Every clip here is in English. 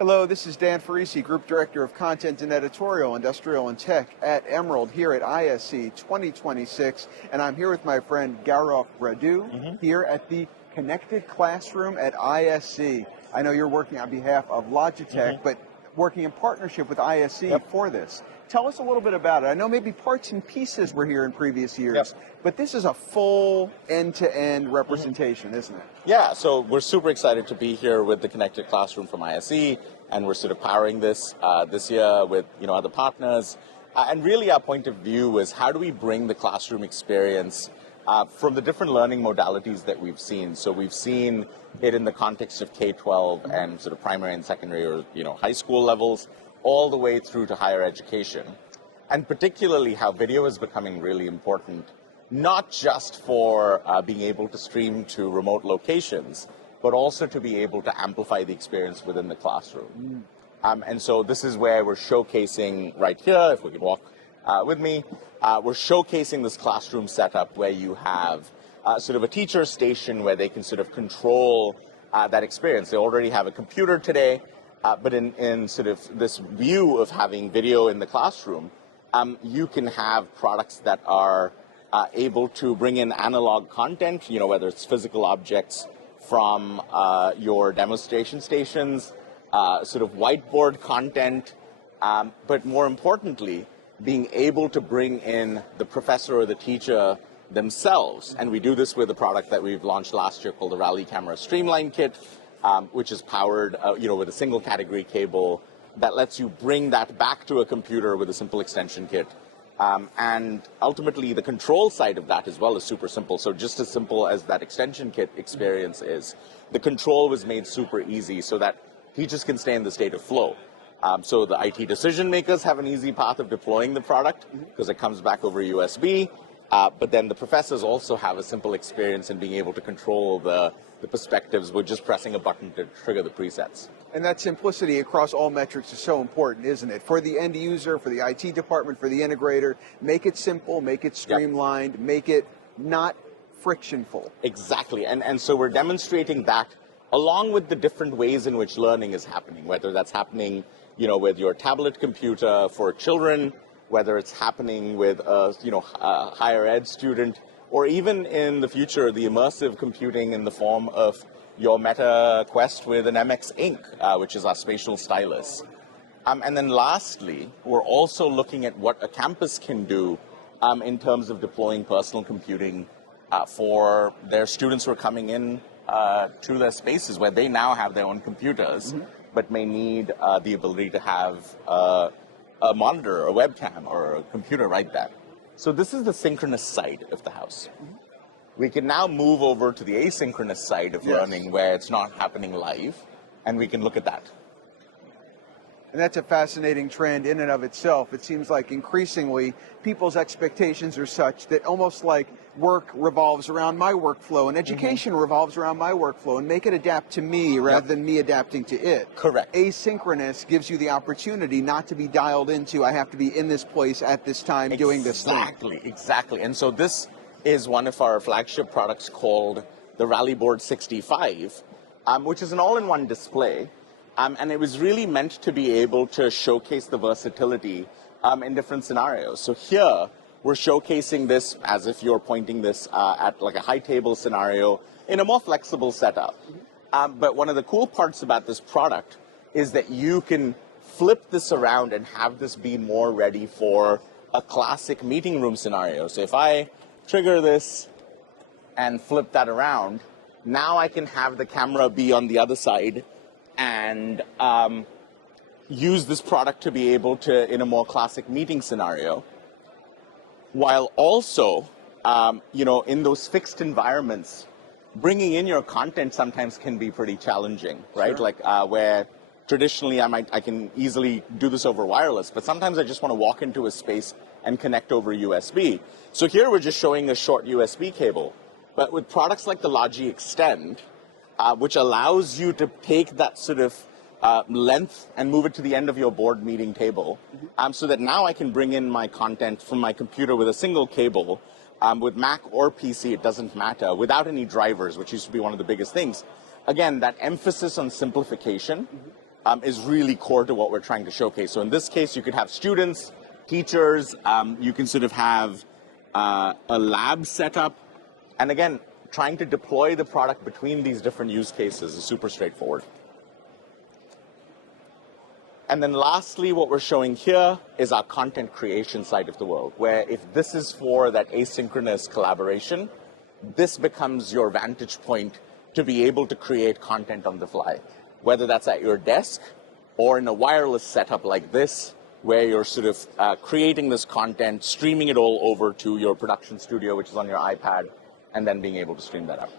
Hello, this is Dan Ferrisi, Group Director of Content and Editorial, Industrial and Tech at Emerald here at ISE 2026. And I'm here with my friend Gaurav Bradoo here at the Connected Classroom at ISE. I know you're working on behalf of Logitech, but working in partnership with ISE for this. Tell us a little bit about it. I know maybe parts and pieces were here in previous years, but this is a full end-to-end representation, isn't it? Yeah, so we're super excited to be here with the Connected Classroom from ISE, and we're sort of powering this this year with other partners. And really our point of view is how do we bring the classroom experience from the different learning modalities that we've seen. So we've seen it in the context of K-12 and sort of primary and secondary or high school levels, all the way through to higher education. And particularly how video is becoming really important, not just for being able to stream to remote locations, but also to be able to amplify the experience within the classroom. And so this is where we're showcasing right here, if we can walk with me, we're showcasing this classroom setup where you have sort of a teacher station where they can sort of control that experience. They already have a computer today, but in sort of this view of having video in the classroom, you can have products that are able to bring in analog content, whether it's physical objects from your demonstration stations, sort of whiteboard content, but more importantly, being able to bring in the professor or the teacher themselves. And we do this with a product that we've launched last year called the Rally Camera Streamline Kit, which is powered with a single category cable that lets you bring that back to a computer with a simple extension kit. And ultimately, the control side of that as well is super simple. So just as simple as that extension kit experience is, the control was made super easy so that teachers can stay in the state of flow. So the IT decision makers have an easy path of deploying the product because it comes back over USB. But then the professors also have a simple experience in being able to control the perspectives with just pressing a button to trigger the presets. And that simplicity across all metrics is so important, isn't it? For the end user, for the IT department, for the integrator, make it simple, make it streamlined, make it not frictionful. Exactly, and so we're demonstrating that along with the different ways in which learning is happening, whether that's happening with your tablet computer for children, whether it's happening with a higher ed student, or even in the future, the immersive computing in the form of your Meta Quest with an MX Ink, which is our spatial stylus. And then lastly, we're also looking at what a campus can do in terms of deploying personal computing for their students who are coming in to their spaces where they now have their own computers, but may need the ability to have a monitor, a webcam, or a computer right there. So this is the synchronous side of the house. We can now move over to the asynchronous side of learning where it's not happening live, and we can look at that. And that's a fascinating trend in and of itself. It seems like increasingly people's expectations are such that almost like work revolves around my workflow and education revolves around my workflow, and make it adapt to me rather than me adapting to it. Correct. Asynchronous gives you the opportunity not to be dialed into, I have to be in this place at this time doing this thing. Exactly. And so this is one of our flagship products called the Rally Board 65, which is an all-in-one display. And it was really meant to be able to showcase the versatility in different scenarios. So here, we're showcasing this as if you're pointing this at like a high table scenario in a more flexible setup. But one of the cool parts about this product is that you can flip this around and have this be more ready for a classic meeting room scenario. So if I trigger this and flip that around, now I can have the camera be on the other side and use this product to be able to, in a more classic meeting scenario, while also, in those fixed environments, bringing in your content sometimes can be pretty challenging, right? Sure. Like where traditionally I can easily do this over wireless, but sometimes I just want to walk into a space and connect over USB. So here we're just showing a short USB cable, but with products like the Logi Extend, which allows you to take that sort of length and move it to the end of your board meeting table, so that now I can bring in my content from my computer with a single cable. With Mac or PC, it doesn't matter, without any drivers, which used to be one of the biggest things. Again, that emphasis on simplification is really core to what we're trying to showcase. So in this case, you could have students, teachers, you can sort of have a lab setup. And again, trying to deploy the product between these different use cases is super straightforward. And then lastly, what we're showing here is our content creation side of the world, where if this is for that asynchronous collaboration, this becomes your vantage point to be able to create content on the fly, whether that's at your desk or in a wireless setup like this, where you're sort of creating this content, streaming it all over to your production studio, which is on your iPad, and then being able to stream that up.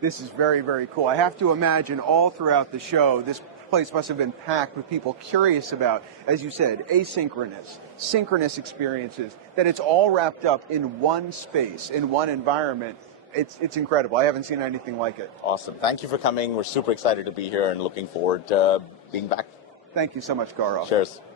This is very, very cool. I have to imagine all throughout the show, this place must have been packed with people curious about, as you said, asynchronous, synchronous experiences, that it's all wrapped up in one space, in one environment. It's incredible. I haven't seen anything like it. Awesome. Thank you for coming. We're super excited to be here and looking forward to being back. Thank you so much, Gaurav. Cheers.